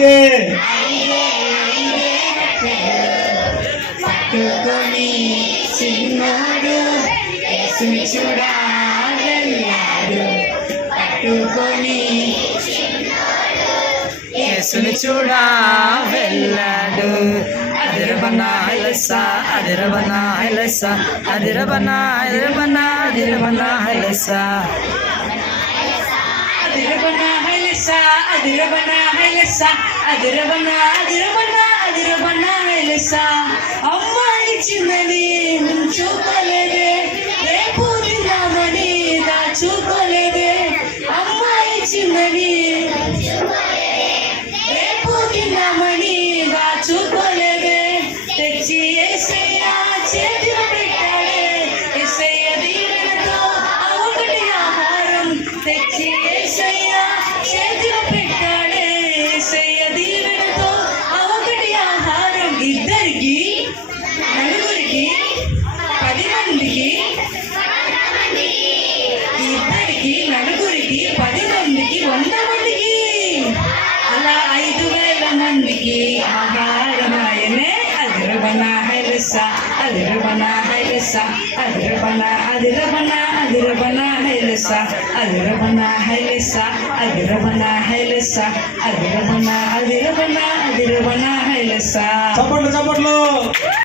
ఐదే పట్టుకొని చిన్నోడు యేసుని చూడా వెళ్ళాడు. పట్టుకొని యేసుని చూడా వెళ్ళాడు. అదిరబనా హైలసా అదిరబనా హైలసా అదిరబనా అదిరబనా అదిరబనా హైలసా అదిరబనా హైలసా అదిరబనా హైలసా అదిరబనా అదిరబనా అదిరబనా హైలసా. అమ్మాయి చిన్నది చూపలేదే, రేపు తిన్నామని దాచుకోలేదే. అమ్మాయి చిన్నది రేపు తిన్నామని దాచుకోలేదే. తెచ్చి యేసయ్య చేతిలో పెట్టాడే, యేసయ్య దీవెనతో ఆ ఒకటి ఆహారం. తెచ్చి యేసయ్య చేతిలో పెట్టాడే, యేసయ్య దీవెనతో ఆ ఒకటి ఆహారం. ఇద్దరికి, నలుగురికి, 10 మందికి, ఇద్దరికి, నలుగురికి, 10 మందికి, 100 మందికి, అలా 5,000 మందికి ఆహారమాయనే. అదిరబనా హైలసా అదిరబనా హైలసా అదిరబనా అదిరబనా అదిరబనా హైలసా అదిరబనా హైలసా అదిరబనా హైలసా అదిరబనా అదిరబనా అదిరబనా హైలసా. చప్పట్లు చప్పట్లు.